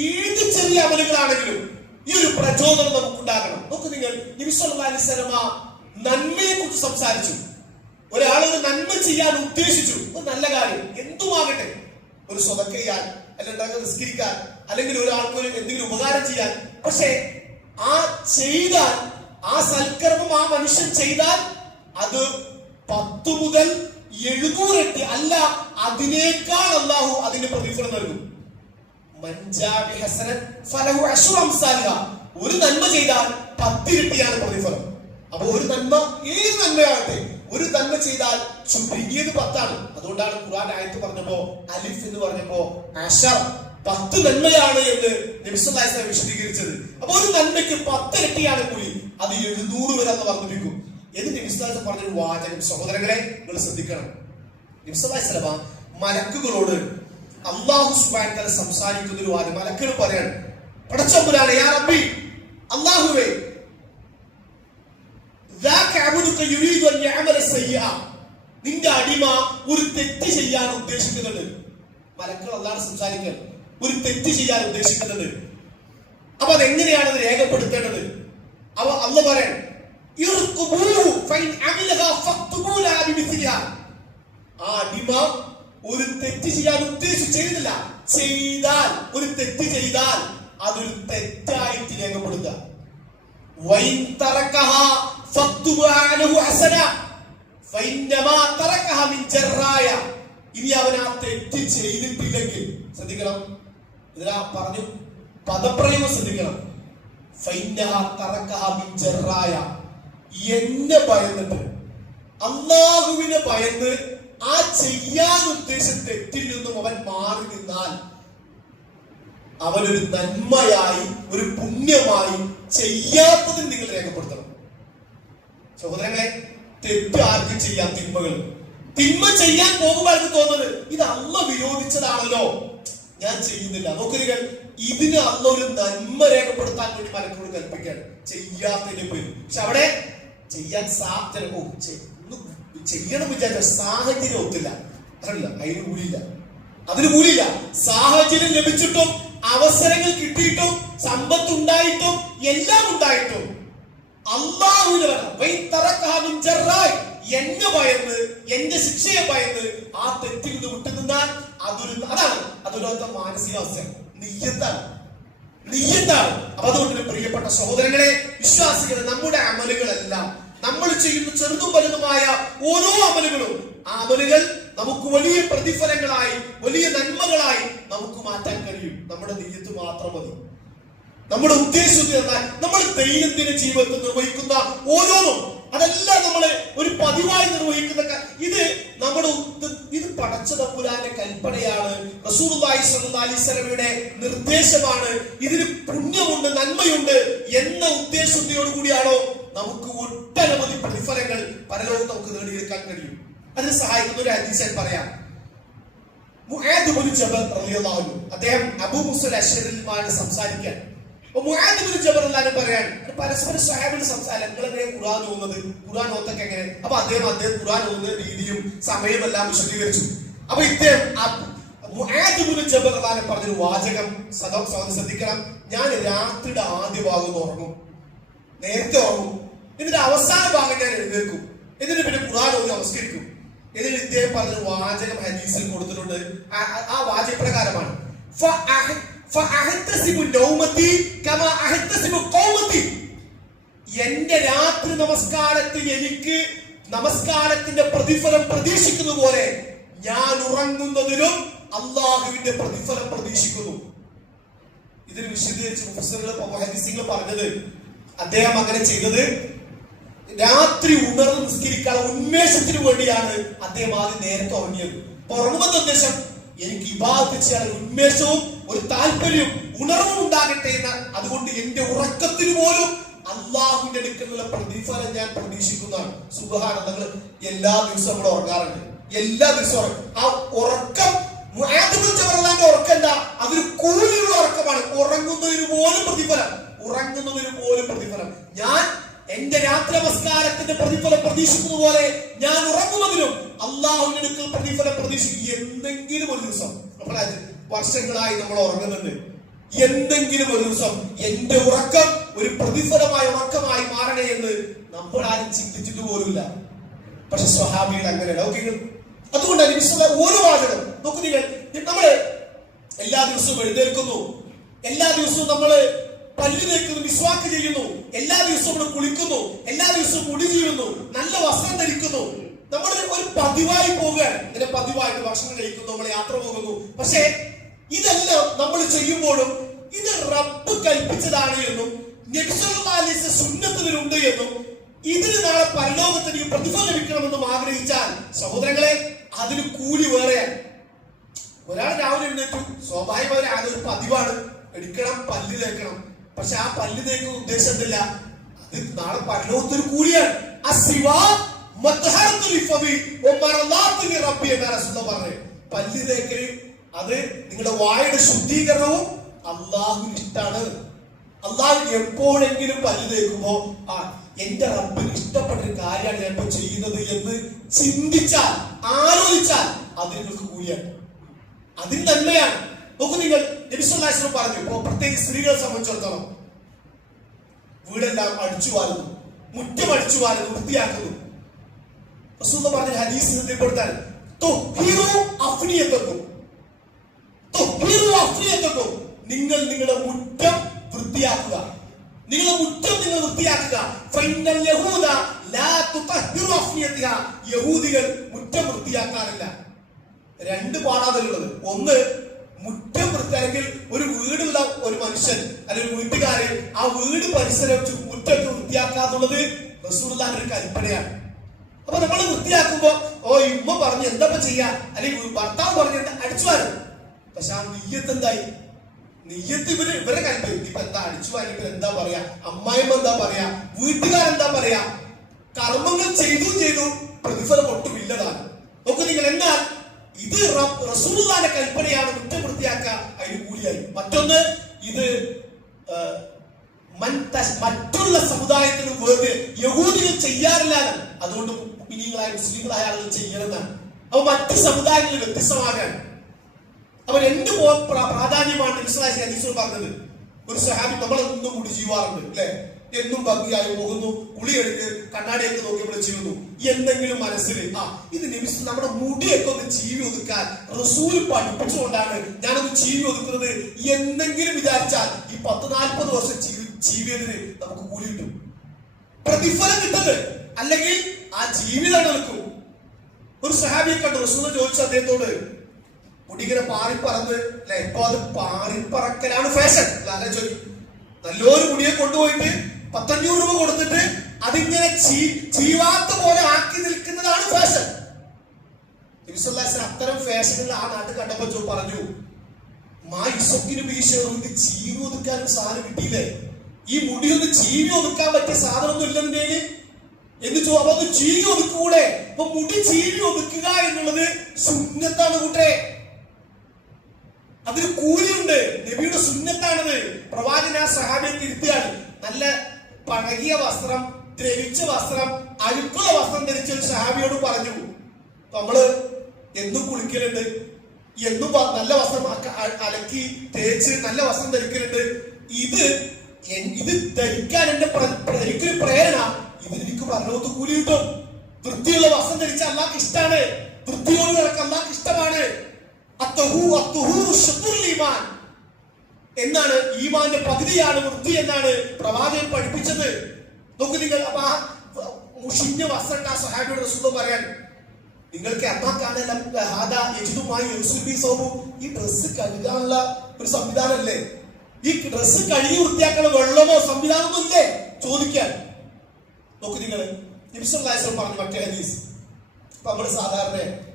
ഏത് ചെറിയ അമലുകളാണെങ്കിലും ഈ ഒരു പ്രചോദനം നമുക്കുണ്ടാകണം. നോക്ക് നിങ്ങൾ, നബി സല്ലല്ലാഹു അലൈഹി വസല്ലം നന്മയെ കുറിച്ച് സംസാരിച്ചു. ഒരാളൊരു നന്മ ചെയ്യാൻ ഉദ്ദേശിച്ചു, ഒരു നല്ല കാര്യം എന്തുമാകട്ടെ, ഒരു സ്വതക്ക ചെയ്യാൻ, അല്ലെങ്കിൽ നിസ്കരിക്കാൻ, അല്ലെങ്കിൽ ഒരാൾക്ക് എന്തെങ്കിലും ഉപകാരം ചെയ്യാൻ. പക്ഷെ ആ ചെയ്താൽ, ആ സൽക്കർമ്മം ആ മനുഷ്യൻ ചെയ്താൽ അത് 10 മുതൽ 700 ഇരട്ടി അല്ല, അതിനേക്കാൾ അല്ലാഹു അതിന് പ്രതിഫലം നൽകും. ഒരു നന്മ ചെയ്താൽ 10 ഇരട്ടിയാണ് പ്രതിഫലം. അപ്പൊ ഒരു നന്മ, ഏത് നന്മയാകട്ടെ, ഒരു നന്മ ചെയ്താൽ ചുരുങ്ങിയത് 10 ആണ്. അതുകൊണ്ടാണ് ഖുർആൻ ആയത്ത് പറഞ്ഞപ്പോ അലിഫ് എന്ന് പറഞ്ഞപ്പോ 10 നന്മയാണ് എന്ന് നബി സല്ലല്ലാഹു അലൈഹി വസല്ലം വിശദീകരിച്ചത്. അപ്പൊ ഒരു നന്മയ്ക്ക് 10 ഇരട്ടിയാണ് കൂലി, അത് 700 വരെ എന്ന് വർദ്ധിപ്പിക്കും എന്ന് നബി സല്ലല്ലാഹു അലൈഹി വസല്ലം പറഞ്ഞൊരു വാചകം സഹോദരങ്ങളെ നിങ്ങൾ ശ്രദ്ധിക്കണം. നബി സല്ലല്ലാഹു അലൈഹി വസല്ലം മലക്കുകളോട് അല്ലാഹു സുബ്ഹാനഹു വ തആല സംസാരിക്കുന്ന ഒരു വാചകം, മലക്കുകൾ പറയാണ്, പടച്ചതമ്പുരാനെ, യാ റബ്ബി, അല്ലാഹുവേ, അടിമ ഒരു തെറ്റ് ചെയ്യാൻ ഉദ്ദേശിക്കുന്നുണ്ട്, മലക്കൾ അല്ലാതെ സംസാരിക്കാൻ ഒരു തെറ്റ് ചെയ്യാൻ ഉദ്ദേശിക്കുന്നുണ്ട്. അപ്പൊ അതെങ്ങനെയാണ് അത് രേഖപ്പെടുത്തേണ്ടത്? അവ അള്ളാഹ് പറയാൻ ആ അടിമ ഒരു തെറ്റ് ചെയ്യാൻ ഉദ്ദേശിച്ചിരുന്നില്ല, ചെയ്താൽ ഒരു തെറ്റ് ചെയ്താൽ അതൊരു തെറ്റായിട്ട് രേഖപ്പെടുത്തുക. ഇനി അവൻ ആ തെറ്റ് ചെയ്തിട്ടില്ലെങ്കിൽ ശ്രദ്ധിക്കണം, ഇതിലാ പറഞ്ഞു പദപ്രയോഗം ശ്രദ്ധിക്കണം. എന്നെ ഭയന്നിട്ട്, അള്ളാഹുവിനെ ഭയന്ന് ആ ചെയ്യാൻ ഉദ്ദേശിച്ച തെറ്റിൽ നിന്നും അവൻ മാറി നിന്നാൽ അവനൊരു നന്മയായി ഒരു പുണ്യമായി ചെയ്യാത്തതിൽ നിങ്ങൾ രേഖപ്പെടുത്തണം. സഹോദരങ്ങളെ, തെറ്റ് ആർക്കും ചെയ്യാം, തിന്മ ചെയ്യാൻ പോകുമ്പോൾ അവർക്ക് തോന്നുന്നത് ഇത് അള്ളാഹ് വിരോധിച്ചതാണല്ലോ, ഞാൻ ചെയ്യുന്നില്ല. നോക്കുക, ഇതിന് അള്ളാഹ് ഒരു നന്മ രേഖപ്പെടുത്താൻ വേണ്ടി മലക്കളോട് കൽപ്പിക്കുകയാണ് ചെയ്യാത്തതിന്റെ പേര്. പക്ഷെ അവിടെ ചെയ്യാൻ ചെയ്യണം വിചാരിച്ച സാഹചര്യം ഒത്തില്ല, അതല്ല, അതിന് കൂലിയില്ല, അതിന് കൂലിയില്ല. സാഹചര്യം ലഭിച്ചിട്ടും അവസരങ്ങൾ കിട്ടിയിട്ടും സമ്പത്ത് ഉണ്ടായിട്ടും എല്ലാം ഉണ്ടായിട്ടും അള്ളാഹുവിനെ എന്നെ ഭയന്ന് എന്റെ ശിക്ഷയെ ഭയന്ന് ആ തെറ്റിൽ നിന്ന് വിട്ടുനിന്നാൽ അതൊരു മാനസികാവസ്ഥ, നിയ്യത്താണ്. അപ്പൊ അതുകൊണ്ട് പ്രിയപ്പെട്ട സഹോദരങ്ങളെ, വിശ്വാസികളെ, നമ്മുടെ അമലുകളെല്ലാം, നമ്മൾ ചെയ്യുന്ന ചെറുതും വലുതുമായ ഓരോ അമലുകളും, ആ അമലുകൾ നമുക്ക് വലിയ പ്രതിഫലങ്ങളായി വലിയ നന്മകളായി നമുക്ക് മാറ്റാൻ കഴിയും. നമ്മുടെ നിയ്യത്ത് മാത്രം മതി, നമ്മുടെ ഉദ്ദേശത്തിൽ നമ്മൾ ദൈനംദിന ജീവിതത്തിൽ നിർവഹിക്കുന്ന ഓരോന്നും അതെല്ലാം നമ്മള് ഒരു പതിവായി നിർവഹിക്കുന്ന ഇത് പടച്ച തമ്പുരാന്റെ കൽപ്പനയാണ്, റസൂലുള്ളാഹി സ്വല്ലല്ലാഹി അലൈഹി വസല്ലമയുടെ നിർദ്ദേശമാണ്, ഇതിന് പുണ്യമുണ്ട് നന്മയുണ്ട് എന്ന ഉദ്ദേശത്തോടു കൂടിയാണോ നമുക്ക് ഒട്ടനവധി പ്രതിഫലങ്ങൾ പരലോകത്ത് നമുക്ക് നേടിയെടുക്കാൻ കഴിയും. അതിന് സഹായിക്കുന്ന ഒരു ഹദീസ് ഞാൻ പറയാം. മുആദ് ഇബ്നു ജബൽ റളിയല്ലാഹു അൻഹു, അദ്ദേഹം അബൂ മൂസ അശ്അരിയുമായി സംസാരിക്കാൻ. മുആദ് ഇബ്നു ജബൽ അല്ലാതെ പറയാൻ പരസ്പര സ്വഹാബിന്റെ സംസാരം, നിങ്ങളെങ്ങനെ ഖുർആൻ ഓതുന്നത്, ഖുർആൻ ഓത്തൊക്കെ എങ്ങനെ? അപ്പൊ അദ്ദേഹം ഖുർആൻ ഓതുന്ന രീതിയും സമയമെല്ലാം വിശദീകരിച്ചു. അപ്പൊ ഇദ്ദേഹം മുആദ് ഇബ്നു ജബൽ അല്ലാതെ പറഞ്ഞൊരു വാചകം ശ്രദ്ധിക്കണം. ഞാൻ രാത്രിയുടെ ആദ്യ ഭാഗം ഉറങ്ങും, നേരത്തെ ഉറങ്ങും, എന്നിട്ട് അവസാന ഭാഗം ഞാൻ എഴുന്നേൽക്കും, എന്നിട്ട് പിന്നെ ഖുർആൻ ഓതി നമസ്കരിക്കും. എന്നിട്ട് ഇദ്ദേഹം പറഞ്ഞൊരു വാചകം ഹദീസിൽ കൊടുത്തിട്ടുണ്ട്. ആ വാചകപ്രകാരമാണ്, എന്റെ രാത്രി നമസ്കാരത്തിൽ എനിക്ക് നമസ്കാരത്തിന്റെ പ്രതിഫലം പ്രതീക്ഷിക്കുന്ന പോലെ ഞാൻ ഉറങ്ങുന്നതിലും അള്ളാഹുവിന്റെ പ്രതിഫലം പ്രതീക്ഷിക്കുന്നു. ഇതിന് വിശദീകരിച്ച് മുഫസ്സിറുകൾ പറഞ്ഞത്, അദ്ദേഹം അങ്ങനെ ചെയ്തത് രാത്രി ഉണർന്ന് നിസ്കരിക്കാനുള്ള ഉന്മേഷത്തിന് വേണ്ടിയാണ് അദ്ദേഹം ആദ്യം നേരത്തെ ഉറങ്ങിയത്. അപ്പൊ ഉറങ്ങുമെന്ന ഉദ്ദേശം എനിക്ക് ഇബാദത്ത് ചെയ്യാൻ ഉന്മേഷവും ഒരു താല്പര്യവും ഉണർവും ഉണ്ടാകട്ടെ എന്ന്. അതുകൊണ്ട് എന്റെ ഉറക്കത്തിന് പോലും അള്ളാഹുവിന്റെ അടുക്കലുള്ള പ്രതിഫലം ഞാൻ പ്രതീക്ഷിക്കുന്നതാണ്. സുബ്ഹാനല്ലാഹ്, നിങ്ങൾ എല്ലാ ദിവസവും നമ്മൾ ഉറങ്ങാറുണ്ട്, എല്ലാ ദിവസവും. ആ ഉറക്കം മുആദ് ഇബ്നു ജബലിന്റെ ഉറക്കല്ല, അതൊരു കൂലിയുള്ള ഉറക്കമാണ്. ഉറങ്ങുന്നതിന് പോലും പ്രതിഫലം. ഞാൻ എന്റെ രാത്രി നമസ്കാരത്തിന്റെ പ്രതിഫലം പ്രതീക്ഷിക്കുന്ന പോലെ ഞാൻ ഉറങ്ങുന്നതിനും അള്ളാഹുവിന്റെ അടുക്കൽ പ്രതിഫലം പ്രതീക്ഷിക്കും. എന്തെങ്കിലും ഒരു ദിവസം, വർഷങ്ങളായി നമ്മൾ ഉറങ്ങുന്നുണ്ട്, എന്തെങ്കിലും ഒരു ദിവസം എന്റെ ഉറക്കം ഒരു പ്രതിഫലമായ ഉറക്കമായി മാറണേ എന്ന് നമ്മൾ ആരും ചിന്തിച്ചിട്ട് പോലുമില്ല. പക്ഷെ സ്വഹാബികൾ അങ്ങനെയല്ല. അതുകൊണ്ടാണ് ഓരോ വാചകം നോക്കൂ നിങ്ങൾ. നമ്മള് എല്ലാ ദിവസവും എഴുന്നേൽക്കുന്നു, എല്ലാ ദിവസവും നമ്മള് പല്ല് തേക്കുന്നു, മിസ്വാക്ക് ചെയ്യുന്നു, എല്ലാ ദിവസവും നമ്മൾ കുളിക്കുന്നു, എല്ലാ ദിവസവും മുടി ചെയ്യുന്നു, നല്ല വസ്ത്രം ധരിക്കുന്നു. നമ്മൾ ഒരു പതിവായി പോവുകയാണ്. ഇങ്ങനെ പതിവായിട്ട് ഭക്ഷണം കഴിക്കുന്നു, നമ്മൾ യാത്ര പോകുന്നു. പക്ഷേ ഇതെല്ലാം നമ്മൾ ചെയ്യുമ്പോഴും ഇത് റബ്ബ് കൽപ്പിച്ചതാണ് എന്നും നബി സല്ലല്ലാഹു അലൈഹി വസല്ലം സുന്നത്തിലുണ്ട് എന്നും ഇതിന് നാളെ പരലോകത്തിന് പ്രതിഫലം ലഭിക്കണമെന്നും ആഗ്രഹിച്ചാൽ സഹോദരങ്ങളെ, അതിന് കൂലി വേറെയാണ്. ഒരാൾ രാവിലെ എഴുന്നേറ്റു, സ്വാഭാവികമായി അതൊരു പതിവാണ്, എടുക്കണം, പല്ല് തേക്കണം. പക്ഷെ ആ പല്ല് തേക്കുന്ന ഉദ്ദേശത്തില്ല, അത് നാളെ പരലോകത്തൊരു കൂലിയാണ്. പല്ല് തേക്കല് അത് നിങ്ങളുടെ വായുടെ ശുദ്ധീകരണവും അള്ളാഹുവിന് ഇഷ്ടമാണ്. അള്ളാഹു എപ്പോഴെങ്കിലും പല്ല് തേക്കുമ്പോ എന്റെ റബ്ബിന് ഇഷ്ടപ്പെട്ട ഒരു കാര്യമാണ് ഞാൻ ഇപ്പൊ ചെയ്യുന്നത് എന്ന് ചിന്തിച്ചാൽ, ആലോചിച്ചാൽ അതിന് നിങ്ങൾക്ക് കൂലിയാണ്, അതിന് നന്മയാണ്. നോക്കൂ, നിങ്ങൾ നബി സല്ലല്ലാഹു അലൈഹി വസല്ലം പറഞ്ഞു, ഇപ്പൊ പ്രത്യേകിച്ച് സ്ത്രീകളെ സംബന്ധിച്ചിടത്തോളം വീടെല്ലാം അടിച്ചു വാരുന്നു, മുറ്റം അടിച്ചു വാരുന്നു, വൃത്തിയാക്കുന്നു. റസൂൽ പറഞ്ഞ ഹദീസ് ശ്രദ്ധപ്പെടുത്താൻ, നിങ്ങൾ നിങ്ങളുടെ മുറ്റം വൃത്തിയാക്കുക, നിങ്ങളുടെ മുറ്റം നിങ്ങൾ വൃത്തിയാക്കുക. യഹൂദികൾ മുറ്റം വൃത്തിയാക്കാറില്ല. രണ്ട് പാടാതലുള്ളത്. ഒന്ന്, മുറ്റം വൃത്തിയാണെങ്കിൽ ഒരു വീടുള്ള ഒരു മനുഷ്യൻ അല്ലെങ്കിൽ വീട്ടുകാര് ആ വീട് പരിസരം മുറ്റത്ത് വൃത്തിയാക്കാന്നുള്ളത് റസൂലുള്ളാഹിന്റെ ഒരു കൽപ്പനയാണ്. അപ്പൊ നമ്മൾ വൃത്തിയാക്കുമ്പോ ഉമ്മ പറഞ്ഞു എന്താ ചെയ്യാ, അല്ലെങ്കിൽ ഭർത്താവ് പറഞ്ഞു എന്താ അടിച്ചു വാരും. പക്ഷെ ആ നെയ്യത്ത് എന്തായി? നെയ്യത്ത് ഇവരെ കൽപ്പന. ഇപ്പൊ എന്താ അടിച്ചു വാരി, ഇപ്പൊ എന്താ പറയാ, അമ്മായിമ്മ എന്താ പറയാ, വീട്ടുകാരെന്താ പറയാ, കർമ്മങ്ങൾ ചെയ്തു പ്രതിഫലം ഒട്ടും ഇല്ലതാണ്. നോക്കൂ നിങ്ങൾ, എന്നാൽ ഇത് റസൂലുള്ളാഹിന്റെ കൽപ്പനയാണ്, മുറ്റം വൃത്തിയാക്കുക, അതിന് കൂലിയായി. മറ്റൊന്ന്, ഇത് മറ്റുള്ള സമുദായത്തിന് വേറെ യഹൂദികൾ ചെയ്യാറില്ല, അതുകൊണ്ട് മുസ്ലിങ്ങളായ ആളുകൾ ചെയ്യണമെന്നാണ്. അപ്പൊ മറ്റു സമുദായങ്ങളിൽ വ്യത്യസ്തമാകാൻ അപ്പൊ രണ്ട് പ്രാധാന്യമാണ് ഹദീസിൽ പറഞ്ഞത്. ഒരു സഹാബി, നമ്മളെന്നും കൂടി ചെയ്യുവാറുണ്ട് അല്ലെ, എന്നും ഭംഗിയായി പോകുന്നു, കുളി എടുത്ത് കണ്ണാടിയൊക്കെ നോക്കി നമ്മൾ ചെയ്യുന്നു. എന്തെങ്കിലും മനസ്സിൽ ഇത് നിമിഷം നമ്മുടെ മുടിയൊക്കെ ഒന്ന് ചീവി ഒതുക്കാൻ റസൂൽ പഠിപ്പിച്ചുകൊണ്ടാണ് ഞാനൊന്ന് ചീവി ഒതുക്കുന്നത് എന്തെങ്കിലും വിചാരിച്ചാൽ ഈ 10-40 വർഷം ജീവിതത്തിന് നമുക്ക് കൂലി കിട്ടും, പ്രതിഫലം കിട്ടുന്നത്. അല്ലെങ്കിൽ ആ ജീവിതം നിൽക്കും. ഒരു സഹാബിയെ കണ്ടു, റസൂൽ ചോദിച്ചു അദ്ദേഹത്തോട്, മുടിങ്ങനെ പാറിപ്പറന്ന് അല്ലെ, ഇപ്പൊ അത് പാറിപ്പറക്കലാണ് ഫാഷൻ. നല്ലൊരു മുടിയെ കൊണ്ടുപോയിട്ട് 100-500 രൂപ കൊടുത്തിട്ട് അതിങ്ങനെ ചീവാത്ത പോലെ ആക്കി നിൽക്കുന്നതാണ് ഫാഷൻ. അത്തരം ഫാഷനുകൾ ആ നാട്ടിൽ കണ്ടപ്പോ പറഞ്ഞു, ഇത് ചീവി ഒതുക്കാൻ സാധനം കിട്ടിയില്ലേ, ഈ മുടി ഒന്ന് ചീവി ഒതുക്കാൻ പറ്റിയ സാധനമൊന്നും ഇല്ലെന്നേ എന്ന് അപ്പൊ അത് ചീവി ഒതുക്കൂടെ? അപ്പൊ മുടി ചീവി ഒതുക്കുക എന്നുള്ളത് സുന്നത്താണ് കൂട്ടെ, അതിന് കൂലിയുണ്ട്, നബിയുടെ സുന്നത്താണത്. പ്രവാചകൻ ആ സഹാബിയെ തിരുത്തിയാണ്. നല്ല പഴകിയ വസ്ത്രം, ദ്രവിച്ച വസ്ത്രം, അഴുക്കുള്ള വസ്ത്രം ധരിച്ച ഒരു സഹാബിയോട് പറഞ്ഞു, നമ്മള് എന്നും കുളിക്കലുണ്ട്, എന്നും നല്ല വസ്ത്രം അലക്കി തേച്ച് നല്ല വസ്ത്രം ധരിക്കലുണ്ട്, ഇത് ധരിക്കാൻ എനിക്കൊരു പ്രേരണ, ഇതിനെനിക്ക് പരലോകത്ത് കൂലി കിട്ടും. വൃത്തിയുള്ള വസ്ത്രം ധരിച്ച അല്ലാഹ്ക്ക് ഇഷ്ടമാണ്, വൃത്തിയോട് നടക്കാൻ അല്ലാഹ്ക്ക് ഇഷ്ടമാണ്. എന്നാണ് ഈമാന്റെ പകുതിയാണ് വൃത്തി എന്നാണ് പ്രവാചകൻ പഠിപ്പിച്ചത്. നോക്കൂ നിങ്ങൾ, അപ്പൊ ആ മുഷിഞ്ഞ വസ്ത്രം ആ സഹാബിയുടെ റസൂൽ പറയാൻ, നിങ്ങൾക്ക് ഈ ഡ്രസ്സ് കഴുകാനുള്ള ഒരു സംവിധാനമല്ലേ, ഈ ഡ്രസ്സ് കഴുകി വൃത്തിയാക്കുന്ന വെള്ളമോ സംവിധാനമോ ഇല്ലേ ചോദിക്കാൻ. നോക്കൂ നിങ്ങൾ, നബി സല്ലല്ലാഹു അലൈഹി വസല്ലം പറഞ്ഞു മറ്റേ ഹദീസ്. ഇപ്പൊ നമ്മള്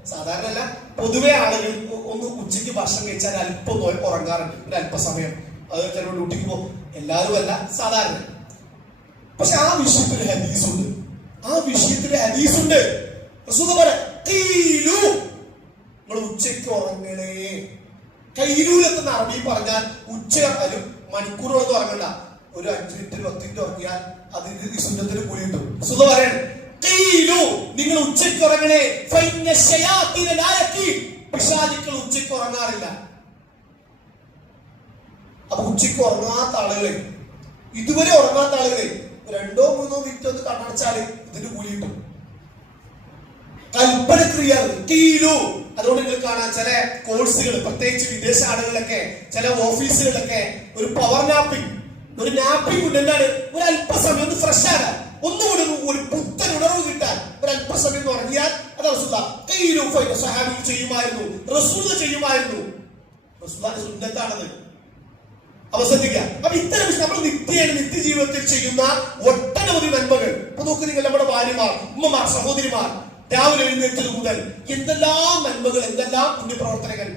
സാധാരണ അല്ല, പൊതുവെ ആളുകൾ ഒന്ന് ഉച്ചയ്ക്ക് ഭക്ഷണം കഴിച്ചാൽ അല്പം ഉറങ്ങാറുണ്ട്, ഒരു അല്പസമയം. അത് ചിലപ്പോൾ ഡ്യൂട്ടിക്ക് പോകും, എല്ലാവരും അല്ല, സാധാരണ. പക്ഷെ ആ വിഷയത്തിൽ ഹദീസുണ്ട്, റസൂൽ പറയാ, നിങ്ങൾ ഉച്ചയ്ക്ക് ഉറങ്ങണേ. കൈലൂലെത്തുന്ന അറബി പറഞ്ഞാൽ ഉച്ച മണിക്കൂറുകളൊന്നും ഉറങ്ങണ്ട, ഒരു 5 മിനിറ്റ് 10 മിനിറ്റ് ഉറങ്ങിയാൽ അതിന് സുന്നത്തിന് കൂലി കിട്ടും. റസൂൽ പറയാണ്, നിങ്ങൾ ഉച്ചയ്ക്ക് ഉറങ്ങണേ, പിശാചുക്കൾ ഉച്ചയ്ക്ക് ഉറങ്ങാറില്ല. അപ്പൊ ഉച്ചയ്ക്ക് ഉറങ്ങാത്ത ആളുകളെ, ഇതുവരെ ഉറങ്ങാത്ത ആളുകളെ 2-3 മിനിറ്റ് ഒന്ന് കണ്ണടച്ചാല് ഇതിന് കൂലി കിട്ടും. കൽപ്പനക്രിയ. അതുകൊണ്ട് നിങ്ങൾ കാണാൻ ചില കോഴ്സുകൾ, പ്രത്യേകിച്ച് വിദേശ ആളുകളിലൊക്കെ ചില ഓഫീസുകളിലൊക്കെ ഒരു പവർ നാപ്പിംഗ്, ഒരു നാപ്പിംഗ് ഉണ്ട്. എന്താണ്? ഒരു അല്പസമയം ഒന്ന് ഫ്രഷ് ആകാൻ, ഒന്നുകൂടി ഒരു പുത്തൻ ഉണർവ് കിട്ടാൻ ഒരു അല്പസമയം ഉറങ്ങിയാൽ അത് സഹാബി ചെയ്യുമായിരുന്നു, റസൂൽ ചെയ്യുമായിരുന്നു. റസൂലിന്റെ സുന്നത്താണത്. അവസാനിക്കുക. അപ്പൊ ഇത്തരം നമ്മൾ നിത്യജീവിതത്തിൽ ചെയ്യുന്ന ഒട്ടനവധി നന്മകൾ. ഇപ്പൊ നോക്ക് നിങ്ങൾ, നമ്മുടെ ഭാര്യമാർ, ഉമ്മമാർ, സഹോദരിമാർ രാവിലെ എഴുന്നേറ്റത് മുതൽ എന്തെല്ലാം നന്മകൾ, എന്തെല്ലാം പുണ്യപ്രവർത്തനങ്ങൾ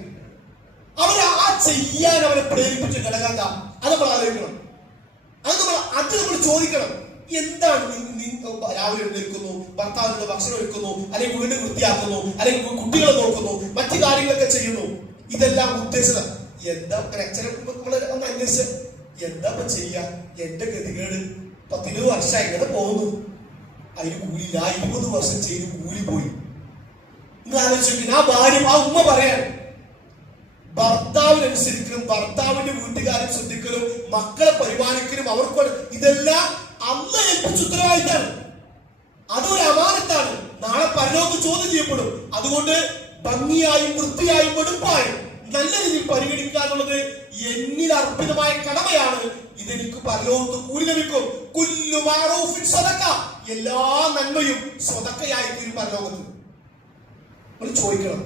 ചെയ്യാൻ അവരെ പ്രേരിപ്പിച്ച ഘടകം എന്താ? അത് നമ്മൾ ആലോചിക്കണം. അത് നമ്മൾ ചോദിക്കണം. എന്താണ് രാവിലെ എഴുന്നേൽക്കുന്നു, ഭർത്താവിനുള്ള ഭക്ഷണം എടുക്കുന്നു, അല്ലെങ്കിൽ വീട് വൃത്തിയാക്കുന്നു, അല്ലെങ്കിൽ കുട്ടികളെ നോക്കുന്നു, മറ്റു കാര്യങ്ങളൊക്കെ ചെയ്യുന്നു. ഇതെല്ലാം ഉദ്ദേശിച്ചത് എന്താ? ഒന്ന് അന്വേഷിച്ച് എന്താ ചെയ്യാ? എന്റെ ഗതികേട് 10-20 വർഷം എങ്ങനെ പോകുന്നു? അതിന് കൂലിയില്ല. 20 വർഷം ചെയ്ത് കൂലി പോയി. നിങ്ങൾ ആലോചിച്ചു. ആ ഭാര്യ, ആ ഉമ്മ പറയാണ്, ഭർത്താവിനനുസരിക്കലും ഭർത്താവിന്റെ വീട്ടുകാരെ ശ്രദ്ധിക്കലും മക്കളെ പരിപാലിക്കലും അവർക്ക് ഇതെല്ലാം അമ്മ ഏൽപ്പിച്ച ഉത്തരവാദിത്തമാണ്. അതൊരു അമാനത്താണ്. നാളെ പരലോകത്ത് ചോദ്യം ചെയ്യപ്പെടും. അതുകൊണ്ട് ഭംഗിയായും വൃത്തിയായും വെടുപ്പായും നല്ല രീതിയിൽ പരിഗണിക്കാനുള്ളത് എന്നിൽ അർപ്പിതമായ കടമയാണ്. ഇതെനിക്ക് പരലോകത്ത് കൂലി ലഭിക്കും. കുല്ലു മഅറൂഫിൻ സദഖ, എല്ലാ നന്മയും സ്വതക്കയായി തീരും പരലോകത്ത്. നിങ്ങൾ ചോദിക്കണം,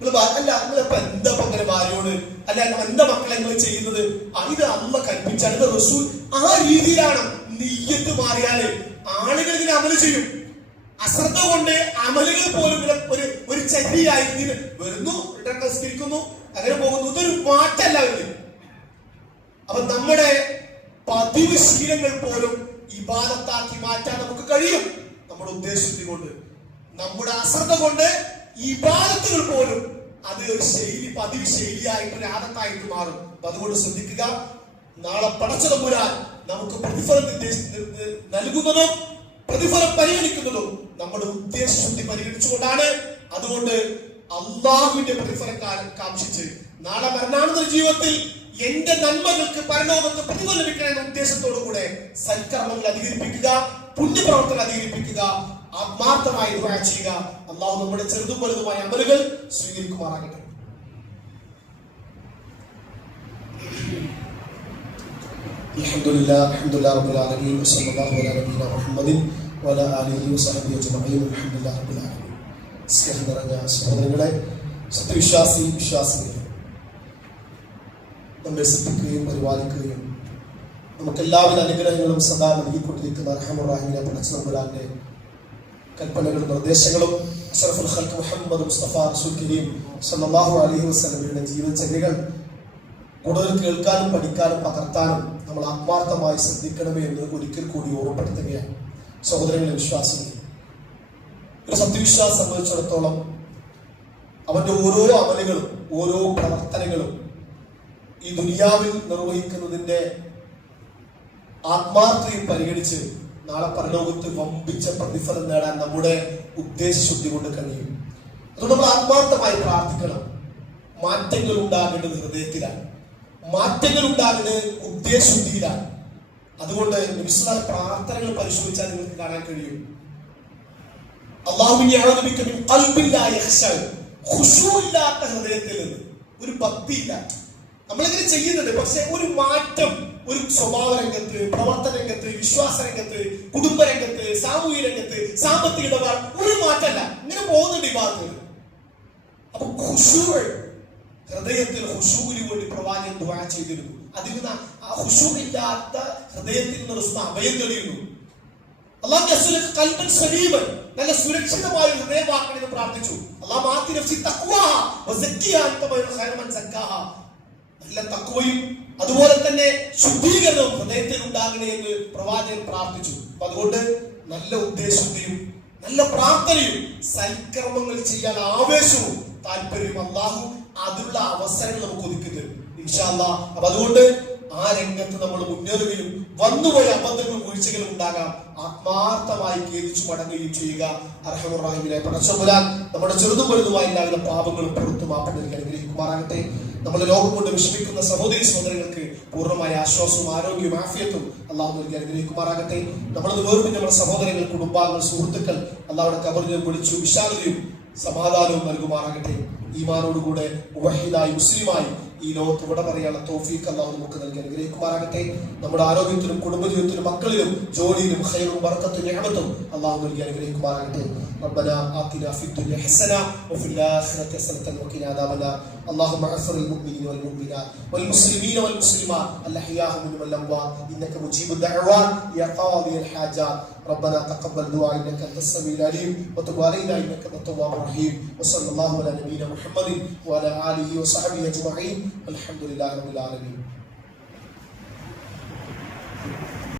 അല്ല നിങ്ങളിപ്പോ എന്താ അങ്ങനെ ഭാര്യയോട്, അല്ല എന്താ മക്കളെ നിങ്ങൾ ചെയ്യുന്നത്? ഇത് അമ്മ കൽപ്പിച്ചാണ്, ഇത് റസൂൽ. ആ രീതിയിലാണ്. നിയ്യത്ത് മാറിയാല് ആളുകൾ ഇതിനെ അമല് ചെയ്യും. അശ്രദ്ധ കൊണ്ട് അമലുകൾ പോലും ഒരു ചരിയായി വരുന്നു, നിസ്കരിക്കുന്നു, അങ്ങനെ പോകുന്നു. ഇതൊരു മാറ്റല്ല അവര്. അപ്പൊ നമ്മുടെ പതിവ് ശീലങ്ങൾ പോലും ഇബാദത്താക്കി മാറ്റാൻ നമുക്ക് കഴിയും. നമ്മുടെ ഉദ്ദേശത്തിൽ കൊണ്ട്, നമ്മുടെ അശ്രദ്ധ കൊണ്ട് ഇബാദത്തുകൾ പോലും അത് ഒരു ശൈലി, പതിവ് ശൈലിയായിട്ട് ഒരു ആദത്തായിട്ട് മാറും. അപ്പൊ അതുകൊണ്ട് ശ്രദ്ധിക്കുക. നാളെ പടച്ച തമ്പുരാൻ നമുക്ക് പ്രതിഫലം നൽകുന്നതും പ്രതിഫലം പരിഗണിക്കുന്നതും നമ്മുടെ ഉദ്ദേശശുദ്ധി പരിഗണിച്ചുകൊണ്ടാണ്. അതുകൊണ്ട് അള്ളാഹുവിന്റെ പ്രതിഫലം കാക്ഷിച്ച് നാളെ മരണാനന്തര ജീവിതത്തിൽ എന്റെ നന്മകൾക്ക് പരലോകത്ത് പ്രതിഫലം ലഭിക്കണം എന്ന ഉദ്ദേശത്തോടു കൂടെ സൽക്കർമ്മങ്ങൾ അധികരിപ്പിക്കുക, പുണ്യപ്രവർത്തനം അധികരിപ്പിക്കുക, ആത്മാർത്ഥമായി ദുആ ചെയ്യുക. അള്ളാഹു നമ്മുടെ ചെറുതും വലുതുമായ അമലുകൾ സ്വീകരിക്കുമാറാകട്ടെ. അൽഹംദുലില്ലാഹി റബ്ബിൽ ആലമീൻ വസല്ലല്ലാഹു അലാ നബിയിനാ മുഹമ്മദിൻ വഅലാ ആലിഹി വസഹ്ബിഹി അജ്മഈൻ. അൽഹംദുലില്ലാഹി റബ്ബിൽ ആലമീൻ. സ്നേഹം നിറഞ്ഞ സഹോദരങ്ങളെ, വിശ്വാസികളെ, നമ്മെ ശ്രദ്ധിക്കുകയും പരിപാലിക്കുകയും നമുക്കെല്ലാവിധ അനുഗ്രഹങ്ങളും സദാ നൽകിക്കൊണ്ടിരിക്കുന്ന അർഹമർ റഹീമായ പടച്ച തമ്പുരാന്റെ കൽപ്പനകളും നിർദ്ദേശങ്ങളും അഷ്റഫുൽ ഖൽഖ് മുഹമ്മദ് മുസ്തഫ റസൂൽ കരീം സല്ലല്ലാഹു അലൈഹി വസല്ലമയുടെ ജീവിതചര്യകൾ കൂടുതൽ കേൾക്കാനും പഠിക്കാനും പകർത്താനും നമ്മൾ ആത്മാർത്ഥമായി ശ്രദ്ധിക്കണമേ എന്ന് ഒരിക്കൽ കൂടി ഓർമ്മപ്പെടുത്തുകയാണ്. സഹോദരങ്ങളെ, വിശ്വാസികളെ, ഒരു സത്യവിശ്വാസം സംബന്ധിച്ചിടത്തോളം അവന്റെ ഓരോ അമലുകളും ഓരോ പ്രവർത്തനങ്ങളും ഈ ദുനിയാവിൽ നിർവഹിക്കുന്നതിന്റെ ആത്മാർത്ഥതയും പരിഗണിച്ച് നാളെ പരലോകത്ത് വമ്പിച്ച പ്രതിഫലം നേടാൻ നമ്മുടെ ഉദ്ദേശശുദ്ധി കൊണ്ട് കഴിയും. അതുകൊണ്ട് നമ്മൾ ആത്മാർത്ഥമായി പ്രാർത്ഥിക്കണം. മാറ്റങ്ങൾ ഉണ്ടാകേണ്ടത് ഹൃദയത്തിലാണ്, മാറ്റങ്ങൾ ഉണ്ടാകുന്നത് ഉദ്ദേശശുദ്ധിയിലാണ്. അതുകൊണ്ട് നബിസ്വല്ലല്ലാഹു അലൈഹി പ്രാർത്ഥനകൾ പരിശോധിച്ചാൽ നിങ്ങൾക്ക് കാണാൻ കഴിയും. അല്ലാഹുമ്മ അഊദു ബിക മിൻ ഖൽബിൻ ലാ യഖ്ശഅ, ഖുശൂഇല്ലാത്ത ഹൃദയത്തിൽ നിന്ന്, ഒരു ഭക്തിയില്ല. നമ്മളിങ്ങനെ ചെയ്യുന്നുണ്ട്, പക്ഷെ ഒരു മാറ്റം, ഒരു സ്വഭാവ രംഗത്ത്, പ്രവർത്തന രംഗത്ത്, വിശ്വാസ രംഗത്ത്, കുടുംബ രംഗത്ത്, സാമൂഹിക രംഗത്ത്, സാമ്പത്തിക ഇടപാട് ഒരു മാറ്റമല്ല. ഇങ്ങനെ പോകുന്നുണ്ട് ഈ ഭാഗത്ത്. അപ്പൊ ഖുശൂഅ്, ഹൃദയത്തിൽ ഖുശൂഇന് വേണ്ടി പ്രവാചകൻ ദുആ ചെയ്തിരുന്നു. അതിൽ നിന്ന് ആ ഖുശൂഇല്ലാത്ത ഹൃദയത്തിൽ നിന്ന് റസൂൽ അഭയം തേടിയിരുന്നു. അല്ലാഹു യസ്ലഖ് ഖൽബൻ സലീമൻ, നല്ല സുരക്ഷിതമായ ഹൃദയമാക്കണമെന്ന് പ്രാർത്ഥിച്ചു. അല്ലാഹു ആതി നഫ്സി തഖ്വാ വസക്കിഹാ അൻത ഖൈറു മൻ സക്കാഹ, നല്ല തഖ്വയും അതുപോലെ തന്നെ ശുദ്ധീകരണവും ഹൃദയത്തിൽ ഉണ്ടാകണേ എന്ന് പ്രവാചകൻ പ്രാർത്ഥിച്ചു. അപ്പൊ അതുകൊണ്ട് നല്ല ഉദ്ദേശശുദ്ധിയും നല്ല പ്രാർത്ഥനയും സൽക്കർമ്മങ്ങൾ ചെയ്യാൻ ആവേശവും താല്പര്യവും അല്ലാഹു അതിനുള്ള അവസരങ്ങൾ നമുക്ക് ഒതുക്കി തരും ഇൻഷാ അല്ലാഹ്. അപ്പൊ അതുകൊണ്ട് ആ രംഗത്ത് നമ്മൾ മുന്നേറുകയും വന്നുപോയ അബദ്ധങ്ങളും വീഴ്ചകളും ഉണ്ടാകാം, ആത്മാർത്ഥമായി ഖേദിച്ചു മടങ്ങുകയും ചെയ്യുക. അർഹമർ റഹീമായ പടച്ച തമ്പുരാൻ നമ്മുടെ ചെറുതും വലുതുമായ എല്ലാവിധ പാപങ്ങളും പുറത്തു മാപ്പ് നൽകി അനുഗ്രഹിക്കുമാറാകട്ടെ. നമ്മുടെ ലോകം കൊണ്ട് വിഷമിക്കുന്ന സഹോദരി സഹോദരങ്ങൾക്ക് പൂർണ്ണമായ ആശ്വാസവും ആരോഗ്യവും ആഫിയത്തും അള്ളാഹു നൽകി അനുഗ്രഹിക്കുമാറാകട്ടെ. നമ്മളത് വേർപിന് നമ്മുടെ സഹോദരങ്ങൾ, കുടുംബാംഗങ്ങൾ, സുഹൃത്തുക്കൾ അള്ളാഹുടെ കബറിനെ വിളിച്ചു വിശാലതയും സമാധാനവും നൽകുമാറാകട്ടെ. ഈമാനോടുകൂടെ മുവഹിദായി മുസ്ലിമായി ഈ ലോകത്ത് ഇവിടെ പറയാനുള്ള തൗഫീഖ് അല്ലാഹു നമുക്ക് നൽകി അനുഗ്രഹിക്കുമാറാകട്ടെ. നമ്മുടെ ആരോഗ്യത്തിലും കുടുംബജീവിതത്തിലും മക്കളിലും ജോലിയിലും ഖൈറും ബറക്കത്തും നിഅമത്തും അല്ലാഹു നൽകി അനുഗ്രഹിക്കുമാറാകട്ടെ. ربنا آتنا في الدنيا حسنة وفي الآخرة حسنة وقنا عذاب النار. اللهم اغفر للمؤمنين والمؤمنات والمسلمين والمسلمات الأحياء منهم والأموات إنك مجيب الدعوات يا قاضي الحاجات. ربنا تقبل دعاء إنك أنت السميع العليم وتب علينا إنك أنت التواب الرحيم. وصلى الله على نبينا محمد وعلى آله وصحبه أجمعين. الحمد لله رب العالمين.